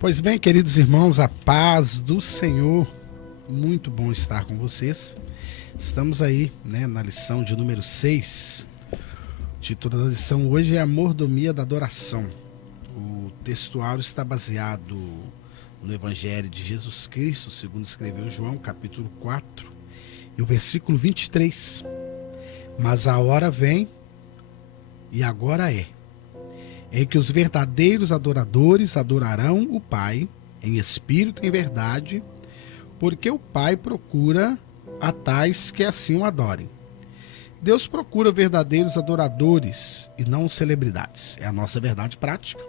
Pois bem, queridos irmãos, a paz do Senhor, muito bom estar com vocês. Estamos aí, na lição de número 6. O título da lição hoje é a mordomia da adoração. O textuário está baseado no Evangelho de Jesus Cristo, segundo escreveu João, capítulo 4, e o versículo 23. Mas a hora vem, e agora é, em que os verdadeiros adoradores adorarão o Pai em espírito e em verdade, porque o Pai procura a tais que assim o adorem. Deus procura verdadeiros adoradores e não celebridades. É a nossa verdade prática.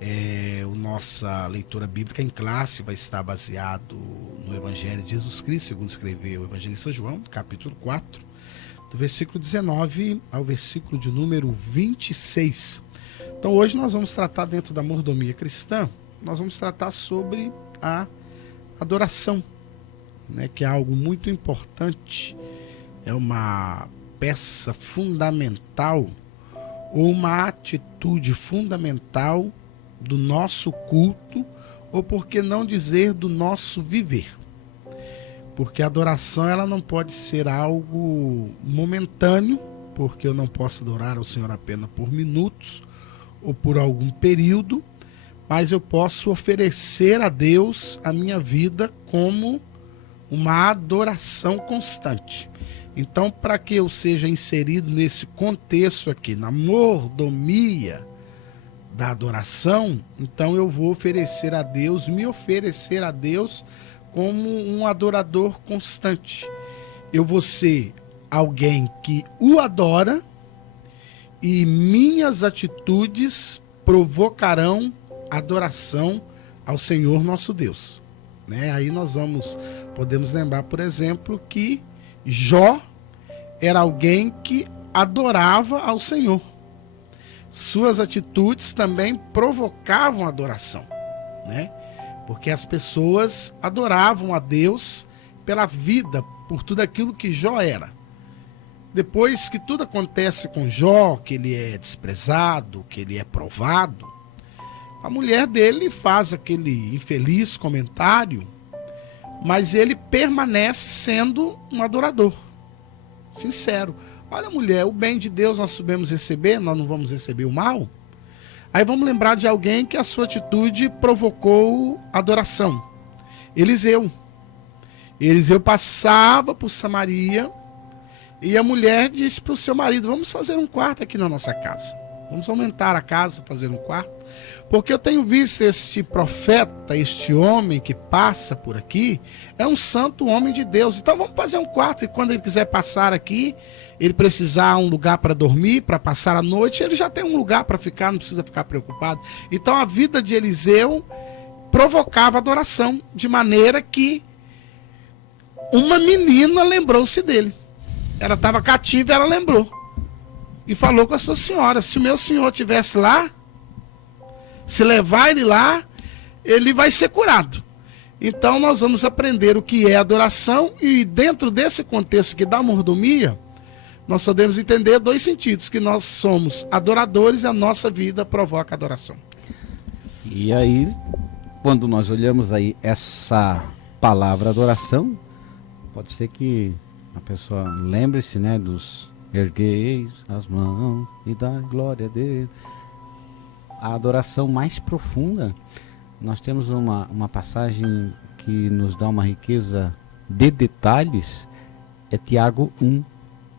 A nossa leitura bíblica em classe vai estar baseado no Evangelho de Jesus Cristo, segundo escreveu o evangelista João, capítulo 4, do versículo 19 ao versículo de número 26. Então hoje nós vamos tratar, dentro da mordomia cristã, nós vamos tratar sobre a adoração, que é algo muito importante, é uma peça fundamental, ou uma atitude fundamental do nosso culto, ou por que não dizer do nosso viver. Porque a adoração ela não pode ser algo momentâneo, porque eu não posso adorar ao Senhor apenas por minutos, ou por algum período, mas eu posso oferecer a Deus a minha vida como uma adoração constante. Então, para que eu seja inserido nesse contexto aqui, na mordomia da adoração, então eu vou oferecer a Deus, me oferecer a Deus como um adorador constante. Eu vou ser alguém que o adora, e minhas atitudes provocarão adoração ao Senhor nosso Deus. Aí nós podemos lembrar, por exemplo, que Jó era alguém que adorava ao Senhor. Suas atitudes também provocavam adoração, porque as pessoas adoravam a Deus pela vida, por tudo aquilo que Jó era. Depois que tudo acontece com Jó, que ele é desprezado, que ele é provado, a mulher dele faz aquele infeliz comentário, mas ele permanece sendo um adorador, sincero. Olha, mulher, o bem de Deus nós sabemos receber, nós não vamos receber o mal. Aí vamos lembrar de alguém que a sua atitude provocou adoração. Eliseu passava por Samaria, e a mulher disse para o seu marido: vamos fazer um quarto aqui na nossa casa. Vamos aumentar a casa, fazer um quarto. Porque eu tenho visto este profeta, este homem que passa por aqui, é um santo homem de Deus. Então vamos fazer um quarto, e quando ele quiser passar aqui, ele precisar um lugar para dormir, para passar a noite, ele já tem um lugar para ficar, não precisa ficar preocupado. Então a vida de Eliseu provocava adoração, de maneira que uma menina lembrou-se dele. Ela estava cativa e ela lembrou. E falou com a sua senhora: se o meu senhor estivesse lá, se levar ele lá, ele vai ser curado. Então nós vamos aprender o que é adoração, e dentro desse contexto que dá mordomia, nós podemos entender dois sentidos: que nós somos adoradores e a nossa vida provoca adoração. E aí, quando nós olhamos aí essa palavra adoração, pode ser que a pessoa lembre-se, dos ergueis as mãos e dá glória a Deus. A adoração mais profunda, nós temos uma passagem que nos dá uma riqueza de detalhes, é Tiago 1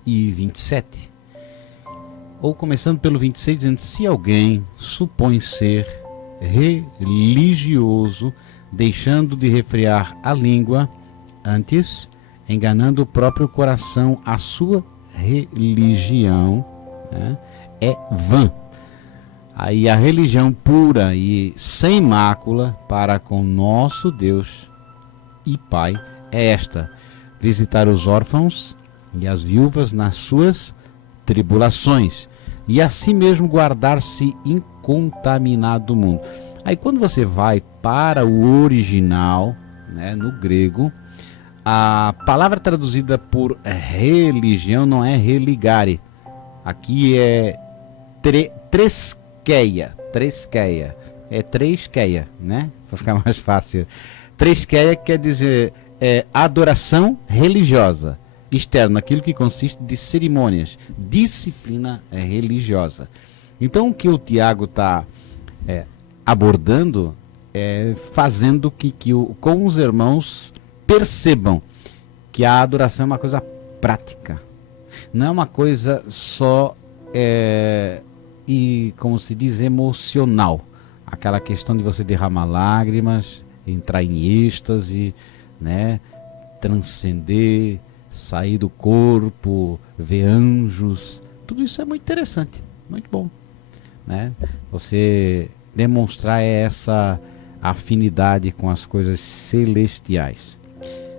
e 27. Ou começando pelo 26, dizendo: se alguém supõe ser religioso, deixando de refrear a língua, antes enganando o próprio coração, a sua religião é vã. Aí a religião pura e sem mácula para com nosso Deus e Pai é esta: visitar os órfãos e as viúvas nas suas tribulações, e assim mesmo guardar-se incontaminado do mundo. Aí quando você vai para o original, no grego, a palavra traduzida por religião não é religare. Aqui é treskeia, é treskeia, né? Para ficar mais fácil. Treskeia quer dizer adoração religiosa externa, aquilo que consiste de cerimônias, disciplina religiosa. Então o que o Tiago está abordando é fazendo que com os irmãos percebam que a adoração é uma coisa prática, não é uma coisa só e como se diz, emocional, aquela questão de você derramar lágrimas, entrar em êxtase, né, transcender, sair do corpo, ver anjos, tudo isso é muito interessante, muito bom, né? Você demonstrar essa afinidade com as coisas celestiais.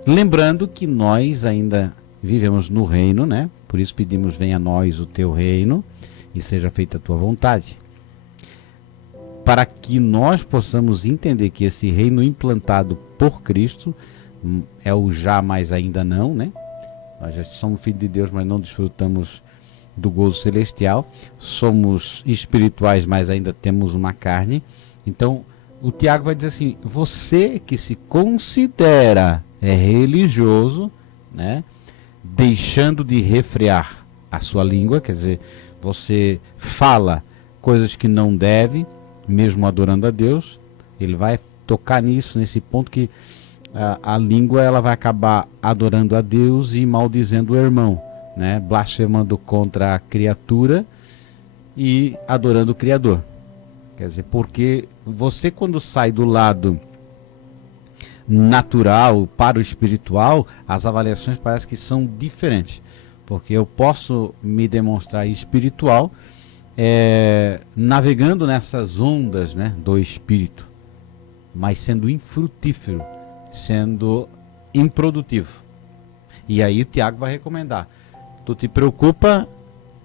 Lembrando que nós ainda vivemos no reino, né? Por isso pedimos: venha a nós o teu reino e seja feita a tua vontade. Para que nós possamos entender que esse reino implantado por Cristo é o já, mas ainda não, né? Nós já somos filhos de Deus, mas não desfrutamos do gozo celestial. Somos espirituais, mas ainda temos uma carne. Então, o Tiago vai dizer assim: você que se considera religioso, né, deixando de refrear a sua língua, quer dizer, você fala coisas que não deve, mesmo adorando a Deus, ele vai tocar nisso, nesse ponto que a língua ela vai acabar adorando a Deus e maldizendo o irmão, né, blasfemando contra a criatura e adorando o Criador. Quer dizer, porque você, quando sai do lado natural para o espiritual, as avaliações parecem que são diferentes. Porque eu posso me demonstrar espiritual navegando nessas ondas, né, do espírito, mas sendo infrutífero, sendo improdutivo. E aí o Tiago vai recomendar: tu te preocupa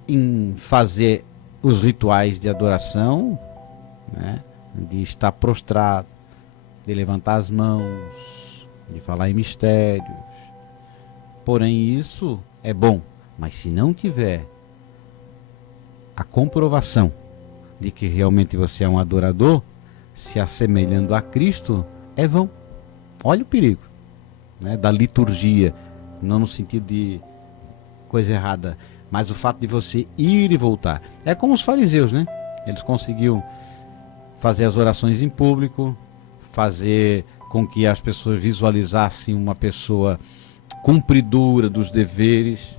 em fazer os rituais de adoração, né, de estar prostrado, de levantar as mãos, de falar em mistérios. Porém, isso é bom, mas se não tiver a comprovação de que realmente você é um adorador, se assemelhando a Cristo, é vão. Olha o perigo, né, da liturgia, não no sentido de coisa errada, mas o fato de você ir e voltar. É como os fariseus, né? Eles conseguiam fazer as orações em público, fazer com que as pessoas visualizassem uma pessoa cumpridora dos deveres,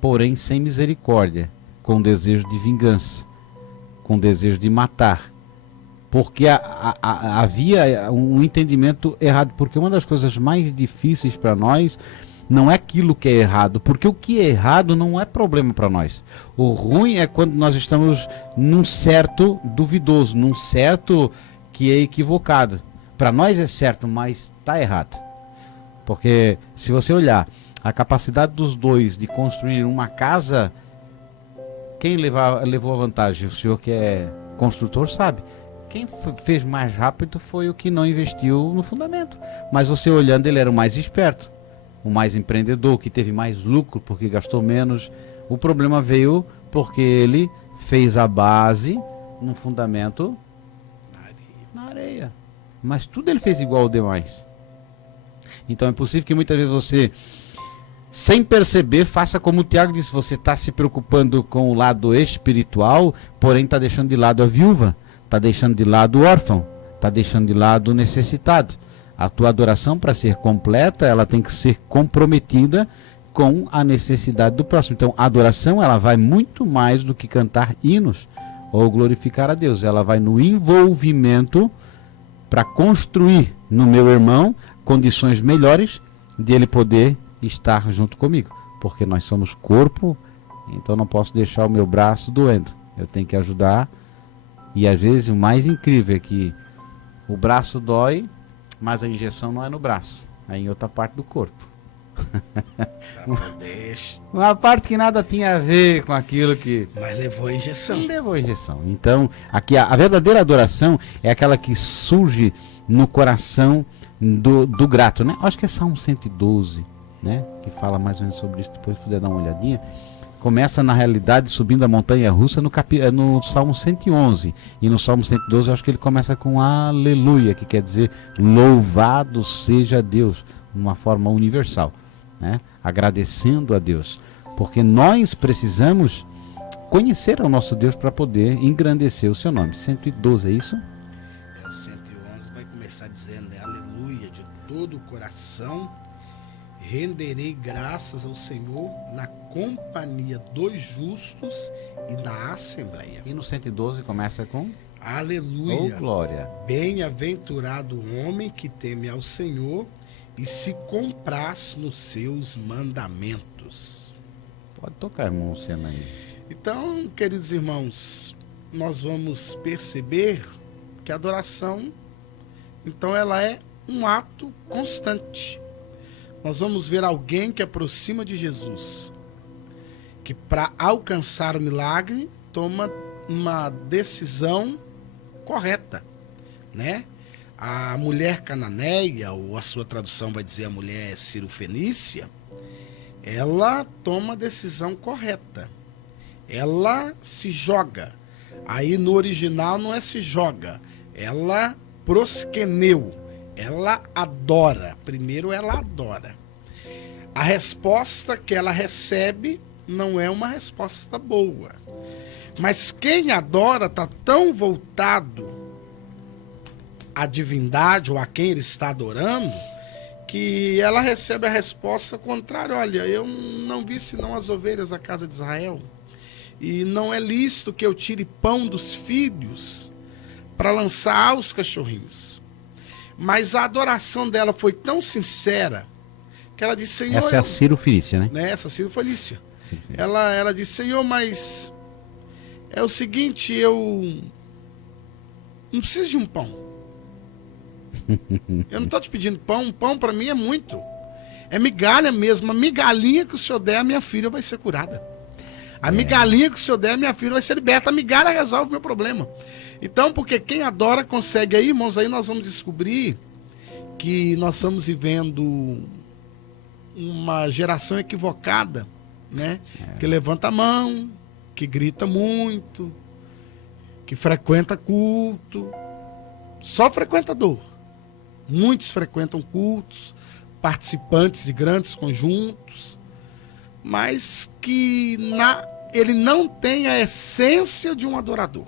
porém sem misericórdia, com desejo de vingança, com desejo de matar, porque havia um entendimento errado. Porque uma das coisas mais difíceis para nós não é aquilo que é errado, porque o que é errado não é problema para nós. O ruim é quando nós estamos num certo duvidoso, num certo que é equivocado. Para nós é certo, mas está errado. Porque se você olhar a capacidade dos dois de construir uma casa, quem levou a vantagem? O senhor que é construtor sabe. Quem fez mais rápido foi o que não investiu no fundamento. Mas você olhando, ele era o mais esperto, o mais empreendedor, que teve mais lucro porque gastou menos. O problema veio porque ele fez a base no fundamento na areia. Mas tudo ele fez igual ao demais. Então é possível que muitas vezes você, sem perceber, faça como o Tiago disse: você está se preocupando com o lado espiritual, porém está deixando de lado a viúva, está deixando de lado o órfão, está deixando de lado o necessitado. A tua adoração, para ser completa, ela tem que ser comprometida com a necessidade do próximo. Então a adoração, ela vai muito mais do que cantar hinos ou glorificar a Deus. Ela vai no envolvimento para construir no meu irmão condições melhores de ele poder estar junto comigo, porque nós somos corpo. Então não posso deixar o meu braço doendo, eu tenho que ajudar. E às vezes o mais incrível é que o braço dói, mas a injeção não é no braço, é em outra parte do corpo. Uma parte que nada tinha a ver com aquilo que... Mas levou a injeção. Levou a injeção. Então, aqui a verdadeira adoração é aquela que surge no coração do grato, né? Acho que é Salmo 112, né? Que fala mais ou menos sobre isso, depois puder dar uma olhadinha. começa na realidade subindo a montanha russa no Salmo 111, e no Salmo 112 eu acho que ele começa com aleluia, que quer dizer louvado seja Deus, de uma forma universal, né? Agradecendo a Deus, porque nós precisamos conhecer o nosso Deus para poder engrandecer o seu nome. 112, é isso? O 111 vai começar dizendo, né? Aleluia, de todo o coração renderei graças ao Senhor na companhia dos justos e na assembleia. E no 112 começa com aleluia, oh, glória. Bem-aventurado o homem que teme ao Senhor e se compraz nos seus mandamentos. Pode tocar, irmão Luciano, aí. Então, queridos irmãos, nós vamos perceber que a adoração, então, ela é um ato constante. Nós vamos ver alguém que aproxima de Jesus, que para alcançar o milagre, toma uma decisão correta, né? A mulher cananeia, ou a sua tradução vai dizer a mulher cirofenícia, ela toma a decisão correta. Ela se joga. Aí no original não é se joga, ela prosqueneu, ela adora. Primeiro ela adora. A resposta que ela recebe não é uma resposta boa. Mas quem adora está tão voltado à divindade ou a quem ele está adorando, que ela recebe a resposta contrária. Olha, eu não vi senão as ovelhas da casa de Israel, e não é lícito que eu tire pão dos filhos para lançar aos cachorrinhos. Mas a adoração dela foi tão sincera que ela disse, Senhor... Essa é a cirofenícia, né? Essa cirofenícia. Ela disse, Senhor, mas é o seguinte, eu não preciso de um pão. Eu não estou te pedindo pão. Um pão para mim é muito. É migalha mesmo. A migalhinha que o Senhor der, a minha filha vai ser curada. A migalhinha que o Senhor der, a minha filha vai ser liberta. A migalha resolve o meu problema. Então, porque quem adora consegue. Aí, irmãos, aí nós vamos descobrir que nós estamos vivendo uma geração equivocada, né? Que levanta a mão, que grita muito, que frequenta culto. Só frequentador. Muitos frequentam cultos, participantes de grandes conjuntos, mas que ele não tem a essência de um adorador.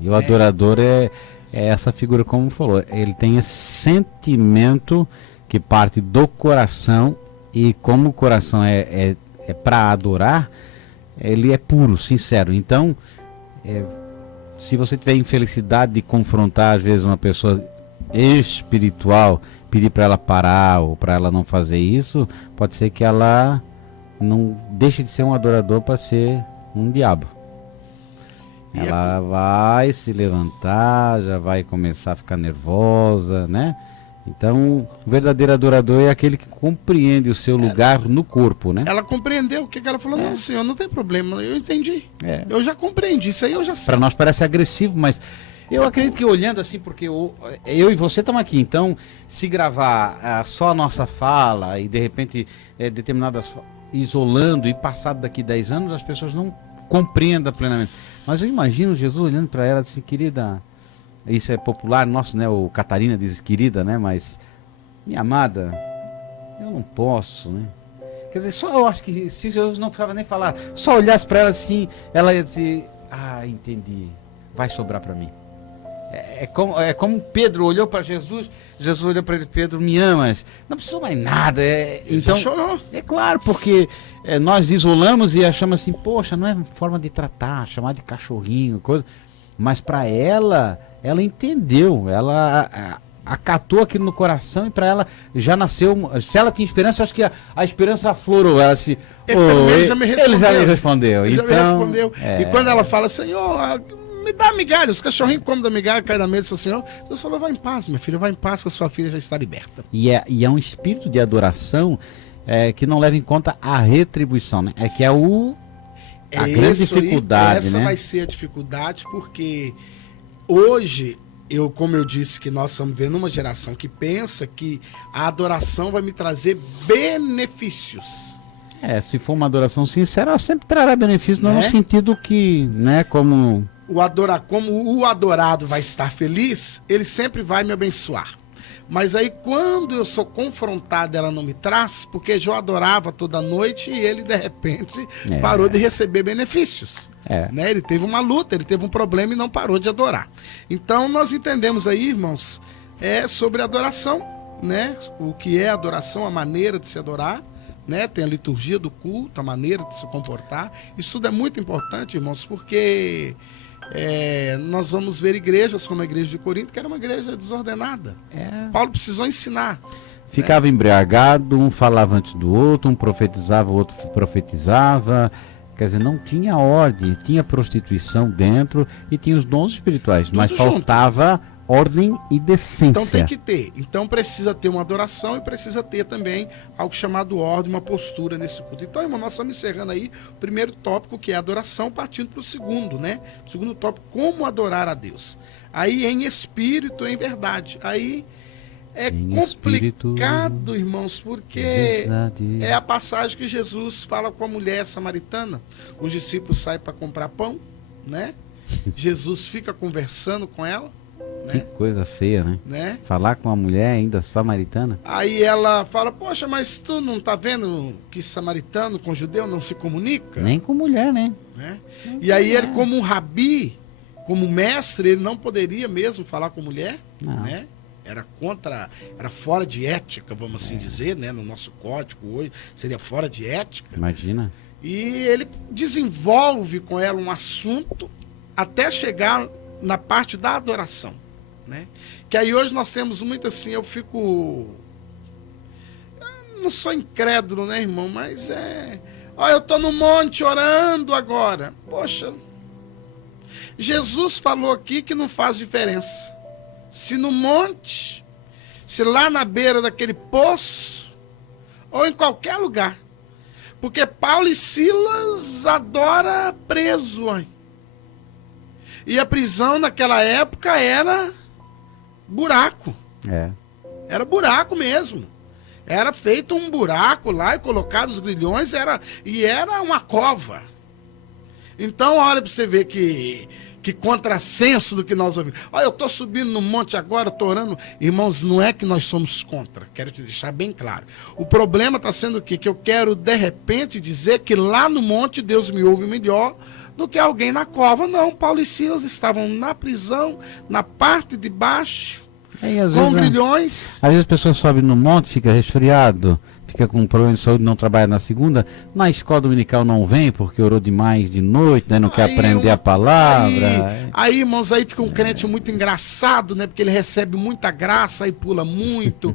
E o adorador é essa figura, como falou, ele tem esse sentimento que parte do coração, e como o coração é para adorar, ele é puro, sincero. Então, se você tiver infelicidade de confrontar, às vezes, uma pessoa espiritual, pedir para ela parar ou para ela não fazer isso, pode ser que ela não deixe de ser um adorador para ser um diabo. Ela vai se levantar, já vai começar a ficar nervosa, né? Então, o verdadeiro adorador é aquele que compreende o seu lugar no corpo, né? Ela compreendeu o que ela falou, não, Senhor, não tem problema, eu entendi. Eu já compreendi, isso aí eu já sei. Para nós parece agressivo, mas eu acredito que olhando assim, porque eu e você estamos aqui, então se gravar só a nossa fala e de repente determinadas isolando e passado daqui 10 anos, as pessoas não compreendam plenamente. Mas eu imagino Jesus olhando para ela assim, querida, isso é popular nosso, né? O Catarina diz querida, né? Mas, minha amada, eu não posso, né? Quer dizer, só eu acho que se Jesus não precisava nem falar, só olhasse para ela assim, ela ia dizer, entendi, vai sobrar para mim. É como Pedro olhou para Jesus, Jesus olhou para ele, Pedro, me amas, não precisou mais nada. Então chorou. É claro, porque nós isolamos e achamos assim, poxa, não é forma de tratar, chamar de cachorrinho, coisa. Mas para ela entendeu, ela acatou aquilo no coração e para ela já nasceu. Se ela tinha esperança, eu acho que a esperança aflorou. Ela se. Ele já me respondeu. Ele já me respondeu. E quando ela fala, Senhor, me dá migalha, os cachorrinhos comem da migalha, cai da mesa do Senhor. Deus falou, vai em paz, minha filha, vai em paz, que a sua filha já está liberta. E é um espírito de adoração que não leva em conta a retribuição, né? Que é a grande dificuldade, essa né? vai ser a dificuldade, porque hoje, como eu disse, que nós estamos vendo uma geração que pensa que a adoração vai me trazer benefícios. Se for uma adoração sincera, ela sempre trará benefício, não no sentido que, né, como o adorado vai estar feliz, ele sempre vai me abençoar. Mas aí quando eu sou confrontado, ela não me traz, porque Jó adorava toda noite e ele de repente parou de receber benefícios. Né? Ele teve uma luta, ele teve um problema e não parou de adorar. Então nós entendemos aí, irmãos, sobre adoração, né? O que é adoração, a maneira de se adorar, né? Tem a liturgia do culto, a maneira de se comportar. Isso tudo é muito importante, irmãos, porque nós vamos ver igrejas como a igreja de Corinto, que era uma igreja desordenada. Paulo precisou ensinar. Ficava embriagado, um falava antes do outro, um profetizava, o outro profetizava. Quer dizer, não tinha ordem, tinha prostituição dentro e tinha os dons espirituais, mas faltava ordem e decência. Então tem que ter. Então precisa ter uma adoração e precisa ter também algo chamado ordem, uma postura nesse culto. Então, irmão, nós estamos encerrando aí o primeiro tópico, que é adoração, partindo para o segundo, né? O segundo tópico, como adorar a Deus. Aí em espírito, em verdade. Aí é complicado, irmãos, porque é a passagem que Jesus fala com a mulher samaritana. Os discípulos saem para comprar pão, né? Jesus fica conversando com ela. Que coisa feia, né? Falar com uma mulher ainda samaritana. Aí ela fala, poxa, mas tu não tá vendo que samaritano com judeu não se comunica? Nem com mulher, né? E aí ele, como um rabi, como mestre, ele não poderia mesmo falar com mulher, né? Era fora de ética, vamos assim dizer, né? No nosso código hoje, seria fora de ética. Imagina. E ele desenvolve com ela um assunto até chegar na parte da adoração, né? Que aí hoje nós temos muito assim, eu não sou incrédulo, né, irmão? Mas eu tô no monte orando agora. Poxa, Jesus falou aqui que não faz diferença. Se no monte, se lá na beira daquele poço, ou em qualquer lugar. Porque Paulo e Silas adoram preso, ó. E a prisão naquela época era buraco. Era buraco mesmo. Era feito um buraco lá e colocado os grilhões, era uma cova. Então, olha para você ver que contrassenso do que nós ouvimos. Olha, eu estou subindo no monte agora, estou orando. Irmãos, não é que nós somos contra, quero te deixar bem claro. O problema está sendo o quê? Que eu quero, de repente, dizer que lá no monte Deus me ouve melhor do que alguém na cova. Não, Paulo e Silas estavam na prisão, na parte de baixo, com grilhões. Às vezes as pessoas sobem no monte, fica resfriado, fica com um problema de saúde, não trabalha na segunda, na escola dominical não vem porque orou demais de noite, né? Não quer aprender a palavra. Aí, irmãos, aí fica um crente muito engraçado, né? Porque ele recebe muita graça, aí pula muito,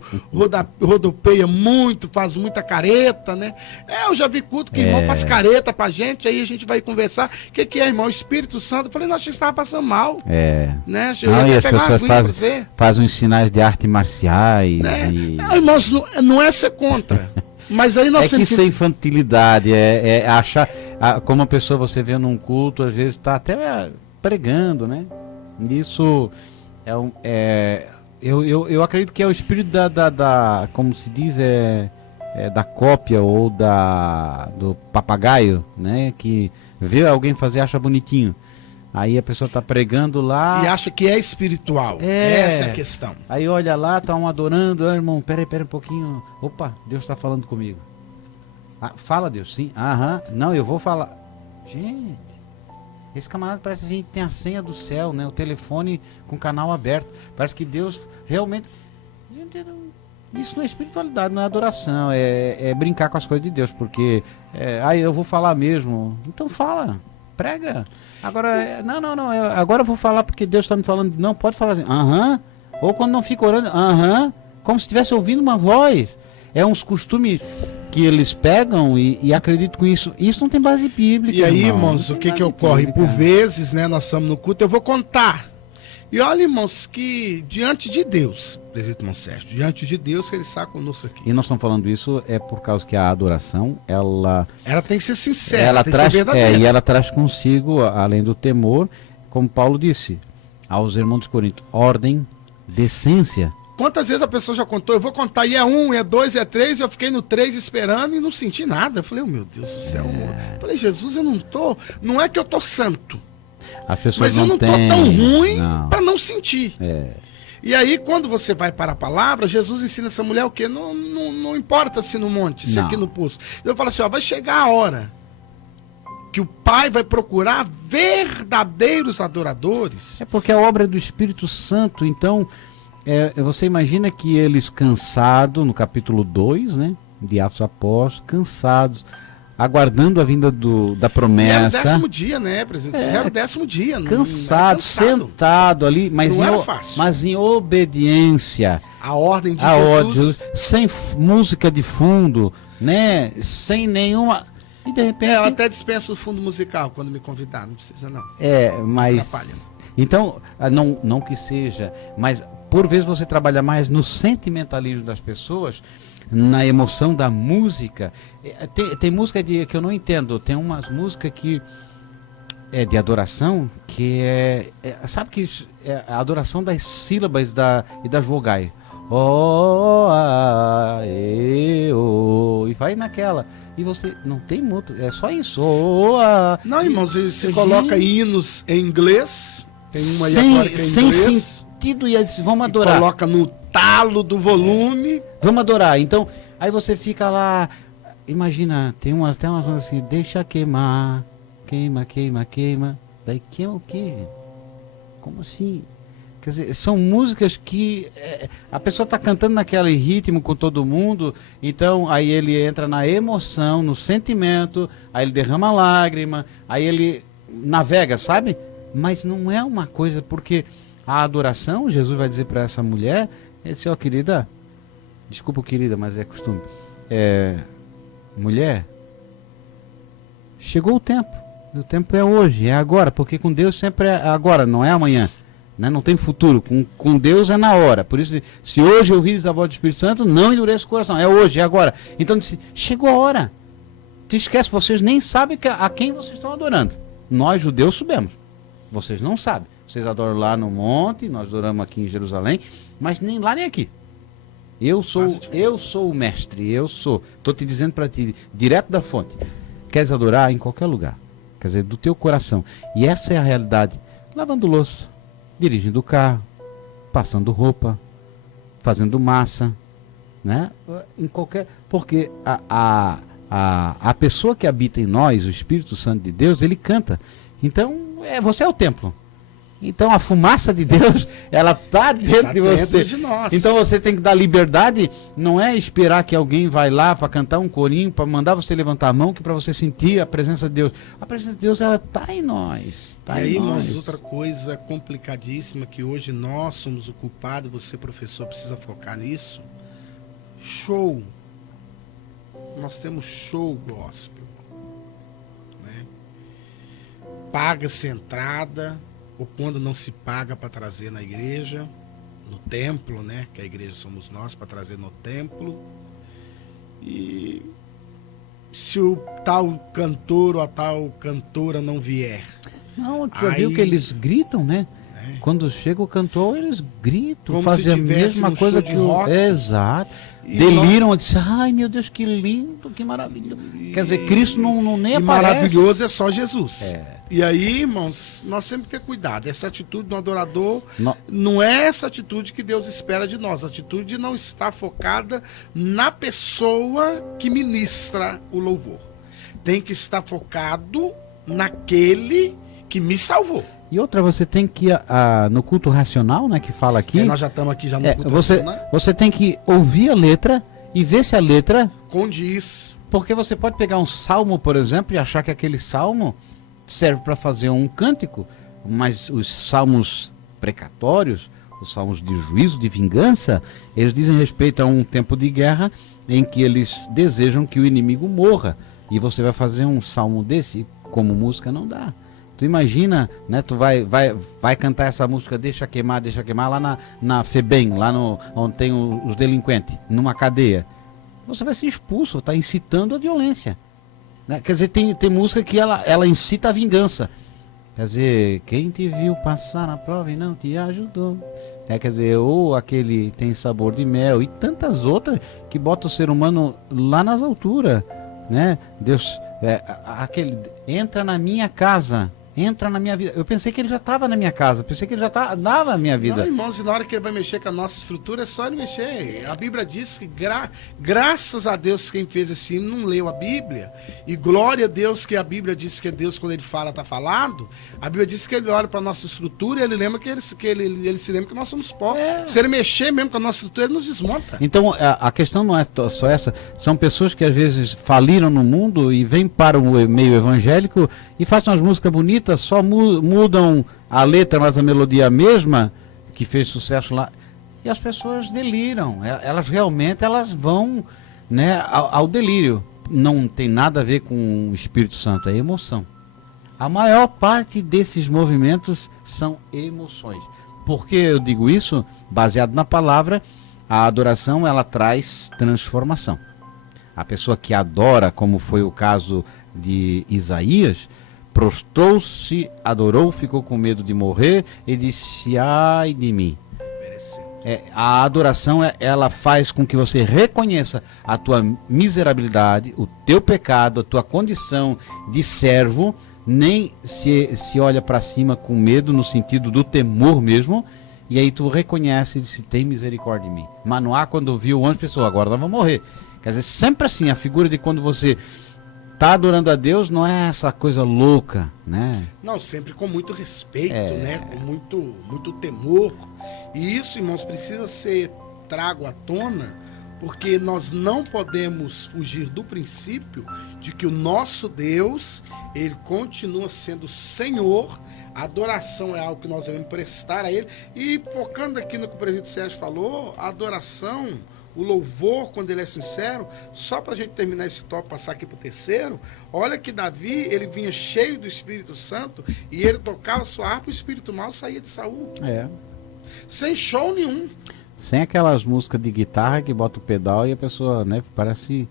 rodopeia muito, faz muita careta, né? Eu já vi culto que o irmão faz careta pra gente, aí a gente vai conversar. O que é, irmão? O Espírito Santo. Eu falei, nós achei que estava passando mal. Né? E as pessoas fazem uns sinais de arte marciais. Irmãos, não é ser contra. Mas aí nós que isso é infantilidade, achar, como a pessoa você vê num culto, às vezes está até pregando, né? Isso eu acredito que é o espírito da como se diz, da cópia ou do papagaio, né? Que vê alguém fazer, acha bonitinho. Aí a pessoa está pregando lá. E acha que é espiritual. Essa é a questão. Aí olha lá, está um adorando. Irmão, pera um pouquinho. Opa, Deus está falando comigo. Fala, Deus, sim. Não, eu vou falar. Gente, esse camarada parece que a gente tem a senha do céu, né? O telefone com o canal aberto. Parece que Deus realmente... Gente, isso não é espiritualidade, não é adoração. É brincar com as coisas de Deus. Porque, eu vou falar mesmo. Então fala, prega. Agora, não, agora eu vou falar porque Deus está me falando. Não, pode falar assim, ou quando não fica orando, como se estivesse ouvindo uma voz. É uns costumes que eles pegam e acreditam com isso. Isso não tem base bíblica. E aí, irmãos, o que ocorre? Por vezes, né, nós estamos no culto, eu vou contar. E olha, irmãos, que diante de Deus, presbítero irmão Sérgio, diante de Deus, Ele está conosco aqui. E nós estamos falando isso por causa que a adoração, ela tem que ser sincera, ela tem que ser verdadeira. E ela traz consigo, além do temor, como Paulo disse, aos irmãos de Corinto, ordem, decência. quantas vezes a pessoa já contou? Eu vou contar, e é 1, é 2, é 3, eu fiquei no 3 esperando e não senti nada. Eu falei, oh, meu Deus do céu. Eu falei, Jesus, eu não tô, não é que eu tô santo, As pessoas mas eu não tô têm, tão ruim não. para não sentir. É. E aí, quando você vai para a palavra, Jesus ensina essa mulher o quê? Não importa se no monte, se Não. aqui no poço. Eu falo assim, ó, vai chegar a hora que o Pai vai procurar verdadeiros adoradores. É porque a obra é do Espírito Santo, então você imagina que eles cansados, no capítulo 2, né, de Atos dos Apóstolos, cansados, aguardando a vinda da E era promessa. o 10º dia, né, presidente? Era o 10º dia. Não, Cansado, sentado ali, mas, Não era fácil. mas em obediência A ordem de à Jesus. ordem, sem música de fundo, né? Sem nenhuma. E de repente. Eu até dispenso o fundo musical quando me convidar, não precisa não. Mas. Atrapalha. Então, não que seja, mas por vezes você trabalha mais no sentimentalismo das pessoas, na emoção da música. Tem música que eu não entendo, tem umas músicas que é de adoração, que sabe que é a adoração das sílabas e das vogais. E vai naquela. E você não tem muito, é só isso. Não, irmãos, você coloca hinos em inglês, tem uma aí agora que é em sem inglês, sentido, e aí diz, vamos e adorar. coloca no talo do volume. Vamos adorar. Então, aí você fica lá, imagina, tem umas músicas assim, deixa queimar, queima, queima, queima. Daí queima o quê, gente? Como assim? Quer dizer, são músicas que a pessoa está cantando naquele ritmo com todo mundo, então aí ele entra na emoção, no sentimento, aí ele derrama lágrima, aí ele navega, sabe? Mas não é uma coisa, porque a adoração, Jesus vai dizer para essa mulher, ele disse, ó, querida, desculpa querida, mas é costume, mulher, chegou o tempo é hoje, é agora, porque com Deus sempre é agora, não é amanhã. Né? Não tem futuro, com Deus é na hora. Por isso, se hoje ouvires a voz do Espírito Santo, não endureça o coração, é hoje, é agora. Então, chegou a hora. Te esquece, vocês nem sabem a quem vocês estão adorando. Nós, judeus, sabemos. Vocês não sabem. Vocês adoram lá no monte, nós adoramos aqui em Jerusalém, mas nem lá nem aqui. Eu sou o mestre, estou te dizendo para ti, direto da fonte. Queres adorar em qualquer lugar, quer dizer, do teu coração. E essa é a realidade. Lavando louça, dirigindo o carro, passando roupa, fazendo massa, né? Em qualquer, porque a pessoa que habita em nós, o Espírito Santo de Deus, ele canta. Então, você é o templo. Então a fumaça de Deus, ela está dentro de você. Dentro de nós. Então você tem que dar liberdade, não é esperar que alguém vai lá para cantar um corinho, para mandar você levantar a mão, que para você sentir a presença de Deus. A presença de Deus, ela está em nós. E aí, irmãos, outra coisa complicadíssima que hoje nós somos o culpado, você, professor, precisa focar nisso. Show. Nós temos show gospel. Né? Paga-se entrada, ou quando não se paga para trazer na igreja, no templo, né? Que a igreja somos nós, para trazer no templo. E se o tal cantor ou a tal cantora não vier... Não, tu já viu que eles gritam, né? Quando chega o cantor, eles gritam, como fazem a mesma coisa que o... Exato. E deliram, disse, ai meu Deus, que lindo, que maravilhoso. Quer dizer, Cristo não nem aparece. Maravilhoso é só Jesus. E aí, irmãos, nós temos que ter cuidado. Essa atitude do adorador não é essa atitude que Deus espera de nós. A atitude não está focada na pessoa que ministra o louvor. Tem que estar focado naquele que me salvou. E outra, você tem que ir no culto racional, né, que fala aqui. Nós já estamos aqui já no culto racional. Você tem que ouvir a letra e ver se a letra condiz. Porque você pode pegar um salmo, por exemplo, e achar que aquele salmo serve para fazer um cântico, mas os salmos precatórios, os salmos de juízo, de vingança, eles dizem respeito a um tempo de guerra em que eles desejam que o inimigo morra. E você vai fazer um salmo desse, como música não dá. Tu imagina, né? Tu vai cantar essa música Deixa Queimar lá na FEBEM, lá onde tem os delinquentes, numa cadeia. Você vai ser expulso, está incitando a violência. Né? Quer dizer, tem música que ela incita a vingança. Quer dizer, quem te viu passar na prova e não te ajudou. Quer dizer, ou aquele tem sabor de mel e tantas outras que botam o ser humano lá nas alturas, né? Deus, aquele entra na minha casa, entra na minha vida. Eu pensei que ele já estava na minha casa, pensei que ele já dava na minha vida. Não, irmãos, e na hora que ele vai mexer com a nossa estrutura, é só ele mexer. A Bíblia diz que graças a Deus quem fez esse hino não leu a Bíblia. E glória a Deus que a Bíblia diz que é Deus quando ele fala, está falado. A Bíblia diz que ele olha para a nossa estrutura e ele lembra que ele se lembra que nós somos pó. Se ele mexer mesmo com a nossa estrutura, ele nos desmonta. Então a questão não é só essa, são pessoas que às vezes faliram no mundo e vêm para o meio evangélico e fazem umas músicas bonitas, só mudam a letra, mas a melodia é a mesma, que fez sucesso lá, e as pessoas deliram, elas realmente vão, né, ao delírio. Não tem nada a ver com o Espírito Santo, é emoção. A maior parte desses movimentos são emoções. Por que eu digo isso? Baseado na palavra, a adoração ela traz transformação. A pessoa que adora, como foi o caso de Isaías, prostrou-se, adorou, ficou com medo de morrer e disse: ai de mim. A adoração ela faz com que você reconheça a tua miserabilidade, o teu pecado, a tua condição de servo. Nem se olha para cima com medo, no sentido do temor mesmo, e aí tu reconhece e diz: tem misericórdia de mim. Manoá, quando viu o anjo, pensou: agora nós vamos morrer. Quer dizer, sempre assim, a figura de quando você tá adorando a Deus não é essa coisa louca, né? Não, sempre com muito respeito, né? Com muito temor. E isso, irmãos, precisa ser trago à tona, porque nós não podemos fugir do princípio de que o nosso Deus, ele continua sendo Senhor. A adoração é algo que nós devemos prestar a ele. E focando aqui no que o presidente Sérgio falou, a adoração, o louvor, quando ele é sincero, só para a gente terminar esse tópico, passar aqui para o terceiro, olha que Davi, ele vinha cheio do Espírito Santo e ele tocava sua harpa, o Espírito mal saía de Saul. Sem show nenhum. Sem aquelas músicas de guitarra que bota o pedal e a pessoa, né, parece...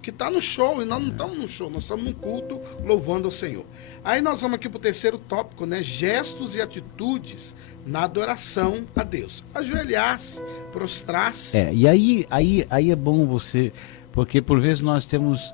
Que está no show, e nós não estamos no show, nós estamos num culto louvando ao Senhor. Aí nós vamos aqui para o terceiro tópico, né? Gestos e atitudes na adoração a Deus. Ajoelhar-se, prostrar-se. E aí é bom você, porque por vezes nós temos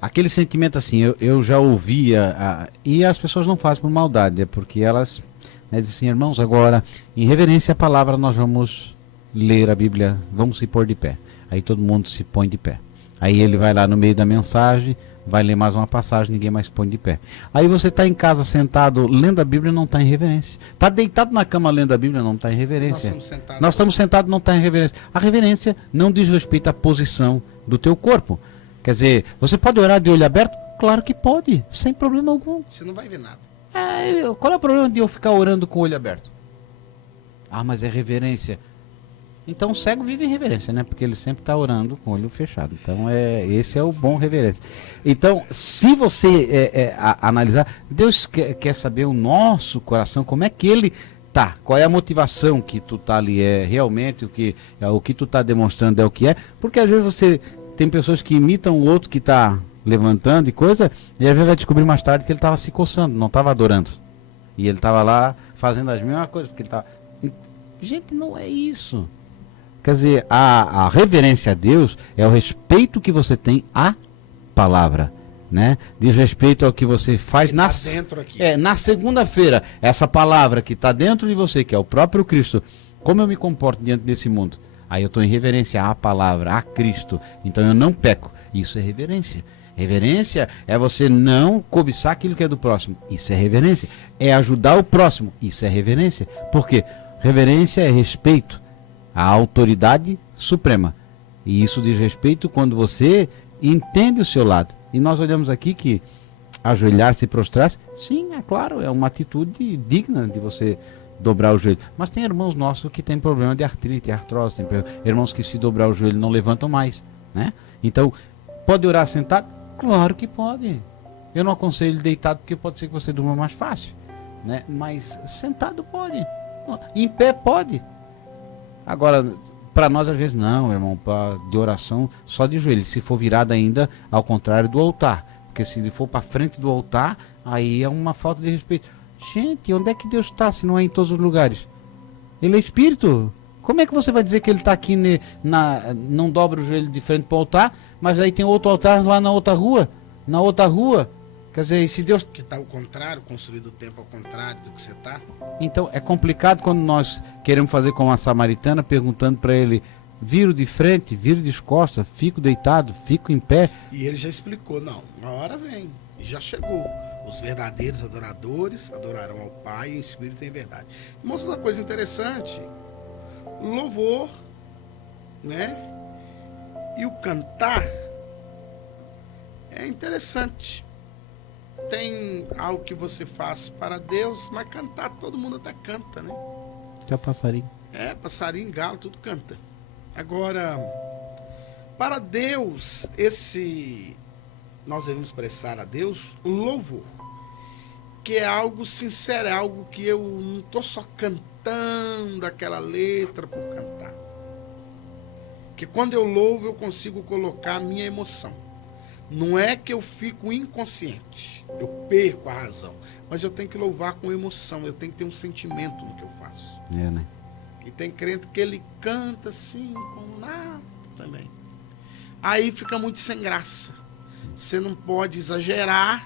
aquele sentimento assim, eu já ouvia, e as pessoas não fazem por maldade, é porque elas, né, dizem assim: irmãos, agora, em reverência à palavra, nós vamos ler a Bíblia, vamos se pôr de pé. Aí todo mundo se põe de pé. Aí ele vai lá no meio da mensagem, vai ler mais uma passagem, ninguém mais põe de pé. Aí você está em casa sentado lendo a Bíblia, não está em reverência. Está deitado na cama lendo a Bíblia, não está em reverência. Nós estamos sentados, não está em reverência. A reverência não diz respeito à posição do teu corpo. Quer dizer, você pode orar de olho aberto? Claro que pode, sem problema algum. Você não vai ver nada. Qual é o problema de eu ficar orando com o olho aberto? Mas é reverência. Então o cego vive em reverência, né? Porque ele sempre está orando com o olho fechado. Então esse é o bom reverência. Então, se você analisar, Deus quer saber o nosso coração, como é que ele tá, qual é a motivação que tu tá ali, realmente o que tu tá demonstrando é o que é, porque às vezes você tem pessoas que imitam o outro que está levantando e coisa, e às vezes vai descobrir mais tarde que ele estava se coçando, não estava adorando. E ele estava lá fazendo as mesmas coisas, porque ele estava... Gente, não é isso. Quer dizer, a reverência a Deus é o respeito que você tem à palavra, né? Diz respeito ao que você faz na segunda-feira. Essa palavra que está dentro de você, que é o próprio Cristo, como eu me comporto diante desse mundo? Aí eu estou em reverência à palavra, a Cristo. Então eu não peco. Isso é reverência. Reverência é você não cobiçar aquilo que é do próximo. Isso é reverência. É ajudar o próximo. Isso é reverência. Por quê? Reverência é respeito à autoridade suprema. E isso diz respeito quando você entende o seu lado. E nós olhamos aqui que ajoelhar-se e prostrar-se, sim, é claro, é uma atitude digna de você dobrar o joelho. Mas tem irmãos nossos que têm problema de artrite, artrose, tem irmãos que se dobrar o joelho não levantam mais, né? Então, pode orar sentado? Claro que pode. Eu não aconselho deitado porque pode ser que você durma mais fácil, né? Mas sentado pode. Em pé pode. Agora, para nós às vezes não, irmão, de oração só de joelho, se for virado ainda ao contrário do altar, Porque se ele for para frente do altar, aí é uma falta de respeito. Gente, onde é que Deus está se não é em todos os lugares? Ele é espírito. Como é que você vai dizer que ele está aqui, não dobra o joelho de frente para o altar, mas aí tem outro altar lá na outra rua? Na outra rua? Quer dizer, se Deus... Que está ao contrário, construído o templo ao contrário do que você está. Então, é complicado quando nós queremos fazer como a samaritana, perguntando para ele, viro de frente, viro de costas, fico deitado, fico em pé. E ele já explicou, não, uma hora vem, e já chegou. Os verdadeiros adoradores adorarão ao Pai em espírito e em verdade. Mostra uma coisa interessante, louvor, né? E o cantar é interessante. Tem algo que você faz para Deus, mas cantar todo mundo até canta, né? Até passarinho. Passarinho, galo, tudo canta. Agora, para Deus, nós devemos prestar a Deus o louvor, que é algo sincero, é algo que eu não estou só cantando aquela letra por cantar. Que quando eu louvo, eu consigo colocar a minha emoção. Não é que eu fico inconsciente, eu perco a razão, mas eu tenho que louvar com emoção, eu tenho que ter um sentimento no que eu faço. Né? E tem crente que ele canta assim, como nada também. Aí fica muito sem graça. Você não pode exagerar.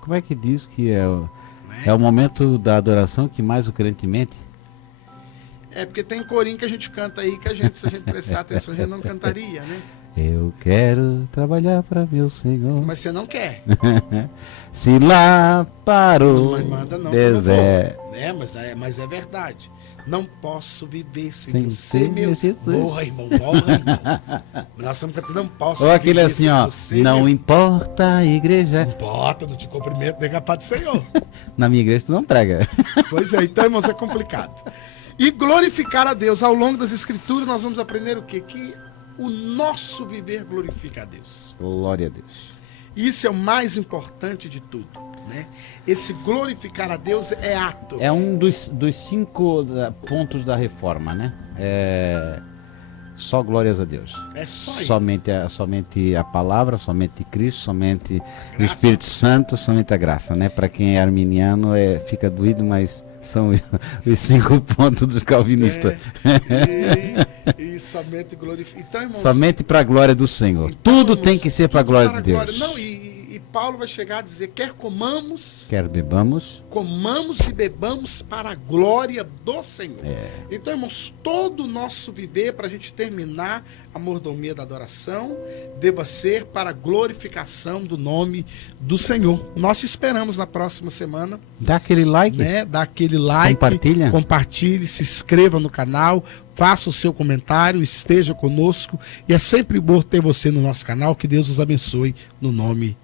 Como é que diz que é o momento da adoração que mais o crente mente? É porque tem corinho que a gente canta aí que se a gente prestar atenção, a gente não cantaria, né? Eu quero trabalhar para meu Senhor. Mas você não quer. Se lá parou mas manda não, deserto. Mas é verdade. Não posso viver Sem você, meu Jesus. Morra, irmão, morra, irmão. Nós estamos cantando, não posso Ou aquele viver assim, sem ó. você, Não meu... importa a igreja. Não importa, não te cumprimento, nem capaz do Senhor. Na minha igreja tu não prega. Pois é, então, irmãos, é complicado. E glorificar a Deus. Ao longo das Escrituras, nós vamos aprender o quê? Que o nosso viver glorifica a Deus. Glória a Deus. E isso é o mais importante de tudo, né? Esse glorificar a Deus é ato. É um dos 5 pontos da reforma, né? Só glórias a Deus. É só isso. Somente a palavra, somente Cristo, somente o Graça. Espírito Santo, somente a graça, né? Para quem é arminiano fica doído, mas são os 5 pontos dos calvinistas. E somente glorificar. Então, irmãos, Somente para a glória do Senhor. então, Tudo irmãos, tem que ser para a glória de glória. Deus. Não, e Paulo vai chegar a dizer, quer comamos, Quer bebamos. comamos e bebamos para a glória do Senhor. Então, irmãos, todo o nosso viver, para a gente terminar a mordomia da adoração, deva ser para a glorificação do nome do Senhor. Nós te esperamos na próxima semana. Dá aquele like. Né? Dá aquele like, compartilhe, se inscreva no canal, faça o seu comentário, esteja conosco. E é sempre bom ter você no nosso canal. Que Deus os abençoe no nome